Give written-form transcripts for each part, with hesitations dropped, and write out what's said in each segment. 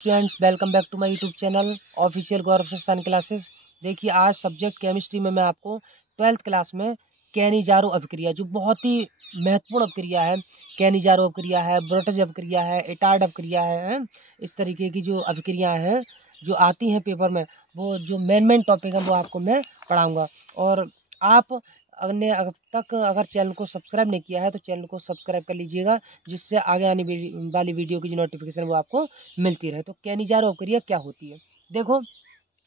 Students, welcome back to my YouTube channel official Gaurav sun classes. देखिए, आज subject chemistry में मैं आपको 12th क्लास में कैनिजारो अभिक्रिया, जो बहुत ही महत्वपूर्ण अभिक्रिया है, कैनिजारो अभिक्रिया है, ब्रोटज अभिक्रिया है, एटार्ड अभिक्रिया है। इस तरीके की जो अभिक्रियाएं हैं जो आती हैं पेपर में, वो जो मेन टॉपिक है वो आपको मैं पढ़ाऊँगा। और आप अब तक अगर चैनल को सब्सक्राइब नहीं किया है तो चैनल को सब्सक्राइब कर लीजिएगा, जिससे आगे आने वाली वीडियो की जो नोटिफिकेशन है वो आपको मिलती रहे। तो कैनिजारो अभिक्रिया क्या होती है? देखो,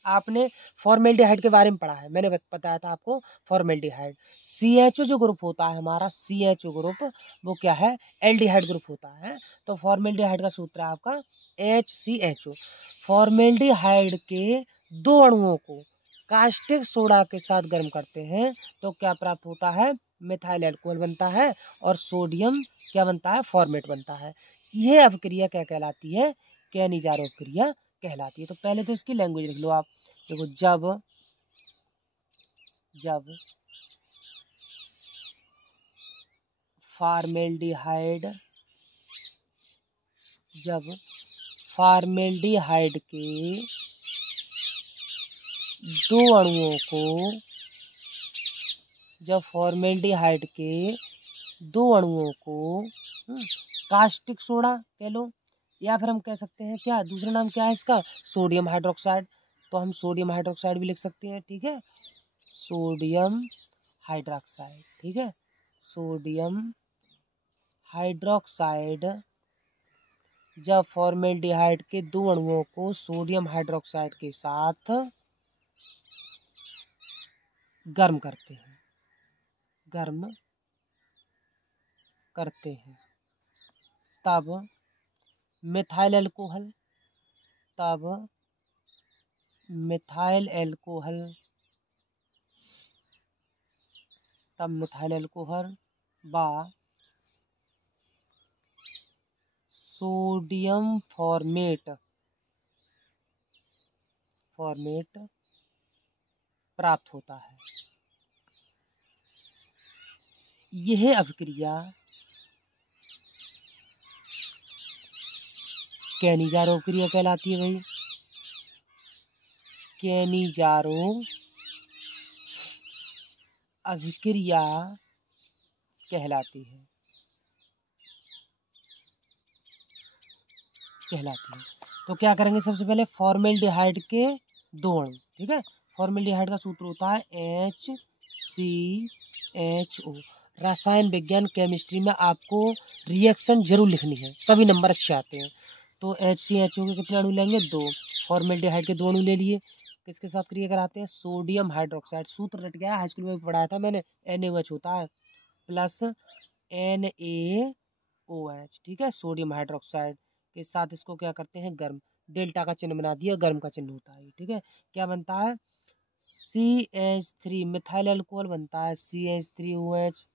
आपने फॉर्मेल्डिहाइड के बारे में पढ़ा है, मैंने बताया था आपको। फॉर्मेल्डिहाइड CHO जो ग्रुप होता है हमारा, CHO ग्रुप, वो क्या है? एल्डिहाइड ग्रुप होता है। तो फॉर्मेल्डिहाइड का सूत्र है आपका HCHO। फॉर्मेल्डिहाइड के दो अणुओं को कास्टिक सोडा के साथ गर्म करते हैं तो क्या प्राप्त होता है? मिथाइल अल्कोहल बनता है और सोडियम क्या बनता है? फॉर्मेट बनता है। यह अभिक्रिया क्या कहलाती है? कैनिजारो अभिक्रिया कहलाती है। तो पहले तो इसकी लैंग्वेज लिख लो आप। देखो, जब फॉर्मेल्डिहाइड के दो अणुओं को कास्टिक सोडा कह लो, या फिर हम कह सकते हैं क्या, दूसरा नाम क्या है इसका? Sodium hydroxide. तो हम सोडियम हाइड्रोक्साइड भी लिख सकते हैं, ठीक है? सोडियम हाइड्रोक्साइड, ठीक है? सोडियम हाइड्रोक्साइड जब फॉर्मेल्डिहाइड के दो अणुओं को सोडियम हाइड्रोक्साइड के साथ गर्म करते हैं तब मिथाइल अल्कोहल व सोडियम फॉर्मेट प्राप्त होता है। यह अभिक्रिया कैनिजारो अभिक्रिया कहलाती है भाई। कैनिजारो अभिक्रिया कहलाती है। तो क्या करेंगे? सबसे पहले फॉर्मेल्डिहाइड के दो अणु, ठीक है? फॉर्मेल्डिहाइड का सूत्र होता है HCHO। रसायन विज्ञान केमिस्ट्री में आपको रिएक्शन जरूर लिखनी है, तभी नंबर अच्छे आते हैं। तो HCHO के कितने अणु लेंगे? दो। फॉर्मेल्डिहाइड के दो अणु ले लिए, किसके साथ क्रिया कराते हैं? Sodium hydroxide. सूत्र रट गया, हाई स्कूल में भी पढ़ाया था मैंने। NaOH होता है प्लस NaOH, ठीक है? सोडियम हाइड्रोक्साइड के साथ इसको क्या करते हैं? गर्म। डेल्टा का चिन्ह बना दिया, गर्म का चिन्ह होता है, ठीक है? क्या बनता है? CH3 मिथाइल अल्कोहल बनता है, CH3OH।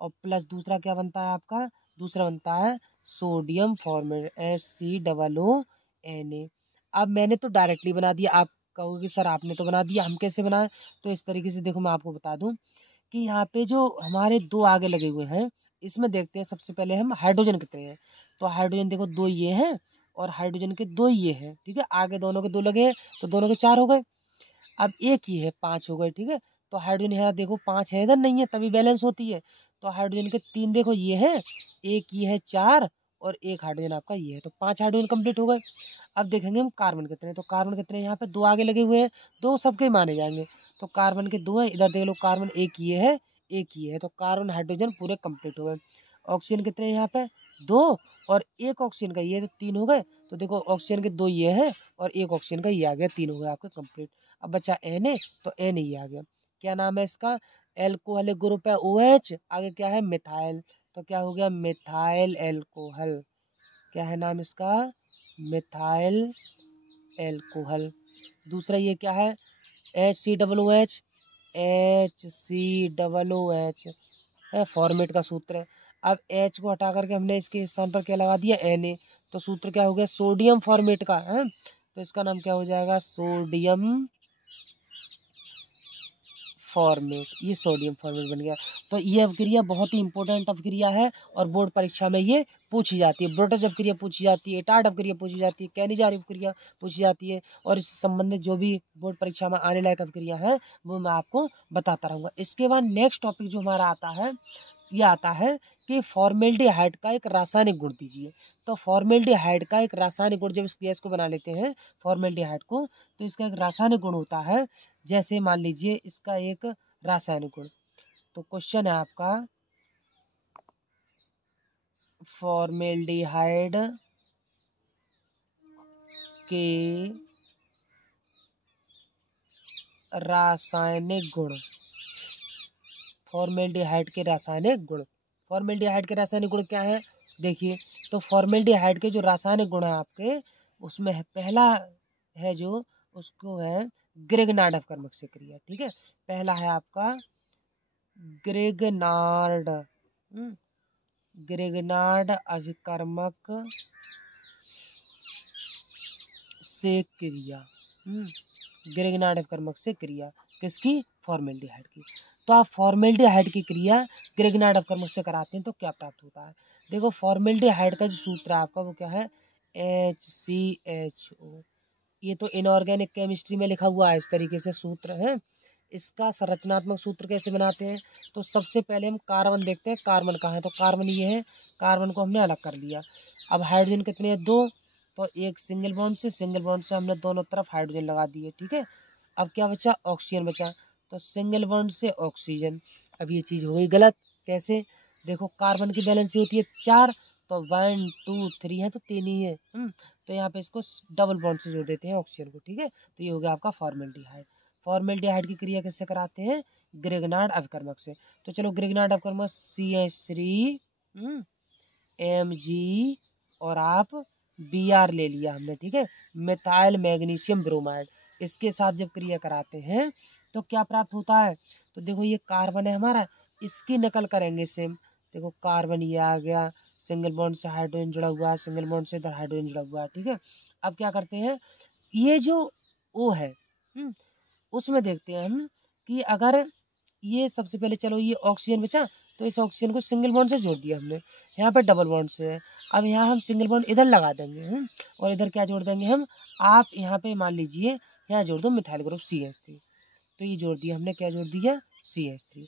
और प्लस दूसरा क्या बनता है आपका? दूसरा बनता है सोडियम फॉर्मेट HCOONA। अब मैंने तो डायरेक्टली बना दिया, आप कहोगे सर आपने तो बना दिया, हम कैसे बनाए? तो इस तरीके से देखो, मैं आपको बता दूं कि यहाँ पे जो हमारे दो आगे लगे हुए हैं, इसमें देखते हैं सबसे पहले हम हाइड्रोजन कितने हैं। तो हाइड्रोजन देखो, दो ये हैं और हाइड्रोजन के दो ये हैं, ठीक है? आगे दोनों के दो लगे हैं तो दोनों के चार हो गए। अब एक ही है, पांच हो गए, ठीक है? तो हाइड्रोजन यहाँ देखो, पांच है, इधर नहीं है, तभी बैलेंस होती है। तो हाइड्रोजन के तीन देखो ये है, एक ये है, चार, और एक हाइड्रोजन आपका ये है, तो पांच हाइड्रोजन कंप्लीट हो गए। अब देखेंगे हम कार्बन कितने, तो कार्बन कितने यहाँ पे? दो आगे लगे हुए हैं, दो सबके माने जाएंगे। तो कार्बन के दो हैं, इधर देख लो, कार्बन एक ये है, एक ये है, तो कार्बन हाइड्रोजन पूरे कंप्लीट हो गए। ऑक्सीजन कितने हैं यहाँ पे? दो, और एक ऑक्सीजन का ये है, तो तीन हो गए। तो देखो, ऑक्सीजन के दो ये है और एक ऑक्सीजन का ये आ गया, तीन हो गए आपके कंप्लीट। अब बचा Na, तो Na ही आ गया। क्या नाम है इसका? एल्कोहलिक ग्रुप है OH, आगे क्या है? मिथाइल। तो क्या हो गया? Methyl alcohol. क्या है नाम इसका? Methyl alcohol. दूसरा ये क्या है? HCOOH, HCOOH फॉर्मेट का सूत्र है। अब H को हटा करके हमने इसके स्थान पर क्या लगा दिया? Na। तो सूत्र क्या हो गया? सोडियम फॉर्मेट का है, तो इसका नाम क्या हो जाएगा? सोडियम फॉर्मेट, ये सोडियम फॉर्मेट बन गया। तो ये अवक्रिया बहुत ही इंपॉर्टेंट अवक्रिया है और बोर्ड परीक्षा में ये पूछी जाती है। ब्रोटस अवक्रिया पूछी जाती है, टार्ट अवक्रिया पूछी जाती है, कैनिजार अवक्रिया पूछी जाती है और इससे संबंधित जो भी बोर्ड परीक्षा में आने लायक अवक्रिया है वो मैं आपको बताता रहूँगा। इसके बाद नेक्स्ट टॉपिक जो हमारा आता है ये आता है कि फॉर्मेल्डिहाइड का एक रासायनिक गुण दीजिए। तो फॉर्मेल्डिहाइड का एक रासायनिक गुण, जब इस गैस को बना लेते हैं फॉर्मेल्डिहाइड को, तो इसका एक रासायनिक गुण होता है। जैसे मान लीजिए इसका एक रासायनिक गुण, तो क्वेश्चन है आपका फॉर्मेल्डिहाइड के रासायनिक गुण, फॉर्मेल्डिहाइड के रासायनिक गुण। फॉर्मेल्डिहाइड के रासायनिक गुण क्या है देखिए। तो फॉर्मेल्डिहाइड के जो रासायनिक गुण है आपके, उसमें है पहला है जो उसको है ग्रेगनार्ड अपकर्मक से क्रिया। ठीक है, पहला है आपका ग्रेगनार्ड ग्रेगनार्ड अभिकर्मक से क्रिया। ग्रेगनार्ड अभिकर्मक से क्रिया किसकी? फॉर्मेल्डिहाइड की। तो आप फॉर्मेल्डिहाइड की क्रिया ग्रेगनार्ड अपकर्मक से कराते हैं तो क्या प्राप्त होता है? देखो फॉर्मेल्डिहाइड का जो सूत्र है आपका वो क्या है? HCHO। ये तो इनऑर्गेनिक केमिस्ट्री में लिखा हुआ है, इस तरीके से सूत्र है। इसका संरचनात्मक सूत्र कैसे बनाते हैं? तो सबसे पहले हम कार्बन देखते हैं, कार्बन कहाँ है? तो कार्बन ये है, कार्बन को हमने अलग कर लिया। अब हाइड्रोजन कितने हैं? 2। तो एक सिंगल बॉन्ड से हमने दोनों तरफ हाइड्रोजन लगा दिए। ठीक है, अब क्या बचा? ऑक्सीजन बचा। तो सिंगल बॉन्ड से ऑक्सीजन। अब ये चीज़ हो गई गलत। कैसे? देखो कार्बन की वैलेंसी होती है 4, तो 1 2 3 है तो 3 ही है। तो यहाँ पे इसको डबल बॉन्ड से जोड़ देते हैं ऑक्सीजन को। ठीक है, तो ये हो गया आपका फॉर्मेल्डिहाइड। फॉर्मेल्डिहाइड की क्रिया किससे कराते हैं? ग्रेगनार्ड अभिकर्मक से। तो चलो ग्रेगनार्ड अभिकर्मक CH3 Mg और आप Br ले लिया हमने। ठीक है, मिथाइल मैग्नीशियम ब्रोमाइड, इसके साथ जब क्रिया कराते हैं तो क्या प्राप्त होता है? तो देखो ये कार्बन है हमारा, इसकी नकल करेंगे सेम। देखो कार्बन ये आ गया, सिंगल बॉन्ड से हाइड्रोजन जुड़ा हुआ है, सिंगल बॉन्ड से इधर हाइड्रोजन जुड़ा हुआ है। ठीक है, अब क्या करते हैं, ये जो O है उसमें देखते हैं हम कि अगर ये सबसे पहले, चलो ये ऑक्सीजन बचा तो इस ऑक्सीजन को सिंगल बॉन्ड से जोड़ दिया हमने, यहाँ पे डबल बॉन्ड से है। अब यहाँ हम सिंगल बॉन्ड इधर लगा देंगे और इधर क्या जोड़ देंगे हम? आप यहाँ पे मान लीजिए यहाँ जोड़ दो मिथाइल ग्रुप CH3। तो ये जोड़ दिया हमने, क्या जोड़ दिया? CH3।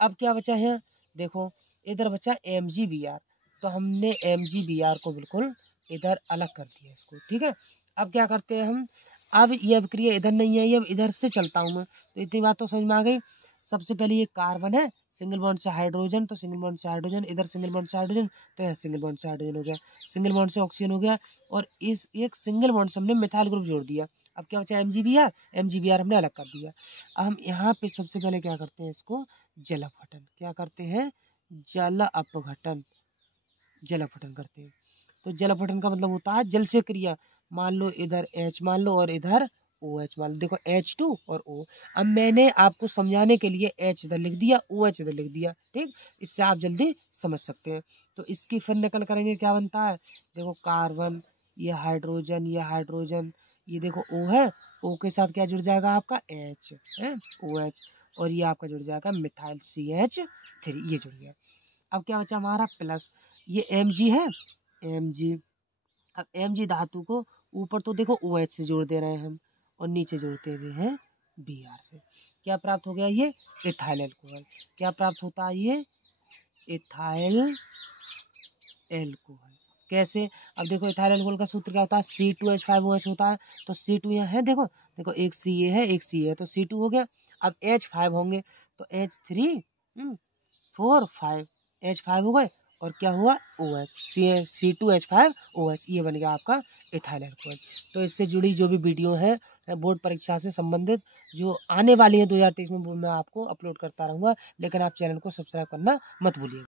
अब क्या बचा है? देखो इधर बचा MgBr, तो हमने MgBr को बिल्कुल इधर अलग कर दिया इसको। ठीक है, अब क्या करते हैं हम? अब ये अभिक्रिया इधर नहीं है, ये अब इधर से चलता हूँ मैं। तो इतनी बात तो समझ में आ गई। सबसे पहले ये कार्बन है, सिंगल बॉन्ड से हाइड्रोजन, तो सिंगल बॉन्ड से हाइड्रोजन, इधर सिंगल बॉन्ड से हाइड्रोजन, तो यहाँ सिंगल बॉन्ड से हाइड्रोजन हो गया, सिंगल बॉन्ड से ऑक्सीजन हो गया और इस एक सिंगल बॉन्ड से हमने मिथाइल ग्रुप जोड़ दिया। अब क्या बचा? MgBr हमने अलग कर दिया। अब हम यहाँ पे सबसे पहले क्या करते हैं? इसको जल अपघटन, क्या करते हैं? जल अपघटन, जल अपघटन करते हैं। तो जल अपघटन का मतलब होता है जल से क्रिया। मान लो इधर H मान लो और इधर OH मान लो। देखो H2 और O। अब मैंने आपको समझाने के लिए H इधर लिख दिया, OH इधर लिख दिया। ठीक, इससे आप जल्दी समझ सकते हैं। तो इसकी फिर नकल करेंगे, क्या बनता है? देखो कार्बन, ये हाइड्रोजन, ये हाइड्रोजन, ये देखो O है, O के साथ क्या जुड़ जाएगा आपका? H है, OH, और ये आपका जुड़ जाएगा मिथाइल CH3, ये जुड़ गया। अब क्या बचा हमारा? प्लस ये Mg है, Mg। अब Mg धातु को ऊपर तो देखो OH से जोड़ दे रहे हैं हम और नीचे जोड़ते हुए हैं Br से। क्या प्राप्त हो गया? ये इथाइल एल्कोहल। क्या प्राप्त होता है? ये इथाइल एल्कोहल। कैसे? अब देखो इथाइल एल्कोहल का सूत्र क्या होता है? C2H5OH होता है। तो C2 यहाँ है, देखो देखो एक Ca है एक C है, तो C2 हो गया। अब H5 होंगे तो H3 4 5, H5 हो गए और क्या हुआ? OH, C2H5OH, ये बन गया आपका इथाइल एल्कोहल। तो इससे जुड़ी जो भी वीडियो है बोर्ड परीक्षा से संबंधित जो आने वाली है 2023 में, वो मैं आपको अपलोड करता रहूँगा। लेकिन आप चैनल को सब्सक्राइब करना मत भूलिएगा।